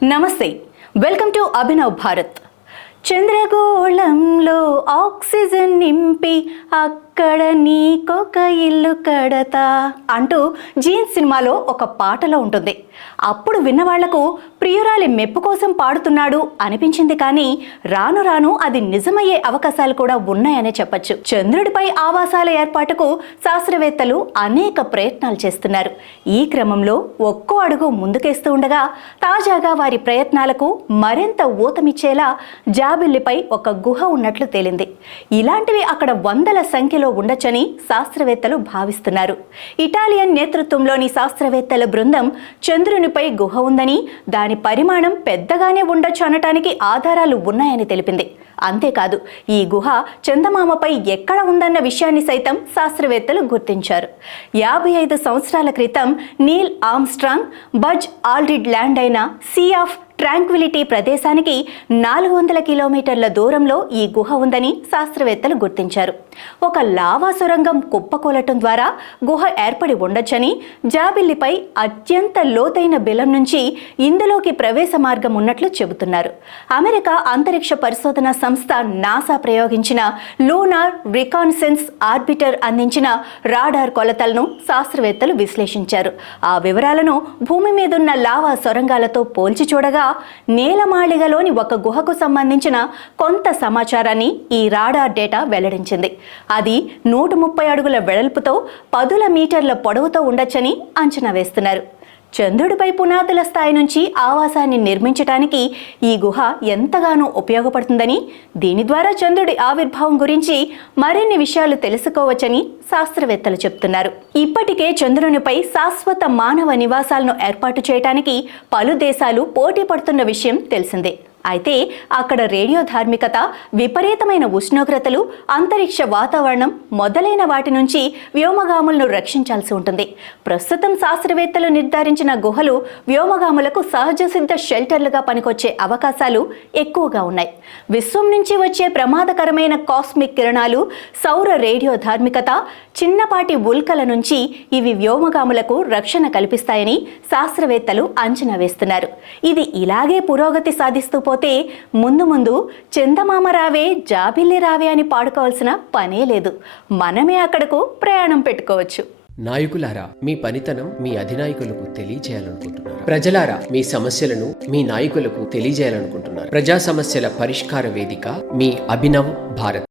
నమస్తే, welcome to Abhinav Bharat. చంద్రగోళంలో oxygen నింపి అక్కడ నీకొక ఇల్లు కడతా అంటూ జీన్స్ సినిమాలో ఒక పాటలో ఉంటుంది. అప్పుడు విన్నవాళ్లకు ప్రియురాలి మెప్పు కోసం పాడుతున్నాడు అనిపించింది, కానీ రాను రాను అది నిజమయ్యే అవకాశాలు కూడా ఉన్నాయనే చెప్పచ్చు. చంద్రుడిపై ఆవాసాల ఏర్పాటుకు శాస్త్రవేత్తలు అనేక ప్రయత్నాలు చేస్తున్నారు. ఈ క్రమంలో ఒక్కో అడుగు ముందుకేస్తూ ఉండగా తాజాగా వారి ప్రయత్నాలకు మరింత ఊతమిచ్చేలా జాబిల్లిపై ఒక గుహ ఉన్నట్లు తేలింది. ఇలాంటివి అక్కడ వందల సంఖ్యలో ఉండొచ్చని శాస్త్రవేత్తలు భావిస్తున్నారు. ఇటాలియన్ నేతృత్వంలోని శాస్త్రవేత్తల బృందం చంద్రునిపై గుహ ఉందని, దాని పరిమాణం పెద్దగానే ఉండొచ్చు అనటానికి ఆధారాలు ఉన్నాయని తెలిపింది. అంతేకాదు, ఈ గుహ చందమామపై ఎక్కడ ఉందన్న విషయాన్ని సైతం శాస్త్రవేత్తలు గుర్తించారు. 55 సంవత్సరాల క్రితం Neel Armstrong, buzz Aldrin land అయిన సీ ఆఫ్ ట్రాంక్విలిటీ ప్రదేశానికి 400 కిలోమీటర్ల దూరంలో ఈ గుహ ఉందని శాస్త్రవేత్తలు గుర్తించారు. ఒక లావా సొరంగం కుప్పకూలటం ద్వారా గుహ ఏర్పడి ఉండొచ్చని, జాబిల్లిపై అత్యంత లోతైన బిలం నుంచి ఇందులోకి ప్రవేశ మార్గం ఉన్నట్లు చెబుతున్నారు. అమెరికా అంతరిక్ష పరిశోధన సంస్థ నాసా ప్రయోగించిన లూనార్ రికాన్సెన్స్ ఆర్బిటర్ అందించిన రాడార్ కొలతలను శాస్త్రవేత్తలు విశ్లేషించారు. ఆ వివరాలను భూమి మీదున్న లావా సొరంగాలతో పోల్చి చూడగా నేలమాళిగలోని ఒక గుహకు సంబంధించిన కొంత సమాచారాన్ని ఈ రాడార్ డేటా వెల్లడించింది. అది 130 అడుగుల వెడల్పుతో 10 మీటర్ల పొడవుతో ఉండొచ్చని అంచనా వేస్తున్నారు. చంద్రుడిపై పునాదుల స్థాయి నుంచి ఆవాసాన్ని నిర్మించడానికి ఈ గుహ ఎంతగానో ఉపయోగపడుతుందని, దీని ద్వారా చంద్రుడి ఆవిర్భావం గురించి మరిన్ని విషయాలు తెలుసుకోవచ్చని శాస్త్రవేత్తలు చెప్తున్నారు. ఇప్పటికే చంద్రునిపై శాశ్వత మానవ నివాసాలను ఏర్పాటు చేయడానికి పలు దేశాలు పోటీ పడుతున్న విషయం తెలిసిందే. అయితే అక్కడ రేడియో ధార్మికత, విపరీతమైన ఉష్ణోగ్రతలు, అంతరిక్ష వాతావరణం మొదలైన వాటి నుంచి వ్యోమగాములను రక్షించాల్సి ఉంటుంది. ప్రస్తుతం శాస్త్రవేత్తలు నిర్ధారించిన గుహలు వ్యోమగాములకు సహజ సిద్ధ షెల్టర్లుగా పనికొచ్చే అవకాశాలు ఎక్కువగా ఉన్నాయి. విశ్వం నుంచి వచ్చే ప్రమాదకరమైన కాస్మిక్ కిరణాలు, సౌర రేడియో ధార్మికత, చిన్నపాటి ఉల్కల నుంచి ఇవి వ్యోమగాములకు రక్షణ కల్పిస్తాయని శాస్త్రవేత్తలు అంచనా వేస్తున్నారు. ఇది ఇలాగే పురోగతి సాధిస్తూ పోతే ముందు ముందు చందమామ రావే, జాబిల్లి రావే అని పాడుకోవాల్సిన పనే లేదు. మనమే అక్కడకు ప్రయాణం పెట్టుకోవచ్చు. నాయకులారా, మీ పనితనం మీ అధినాయకులకు తెలియజేయాలనుకుంటున్నారు. ప్రజలారా, మీ సమస్యలను మీ నాయకులకు తెలియజేయాలనుకుంటున్నారు. ప్రజా సమస్యల పరిష్కార వేదిక మీ అభినవ్ భారత్.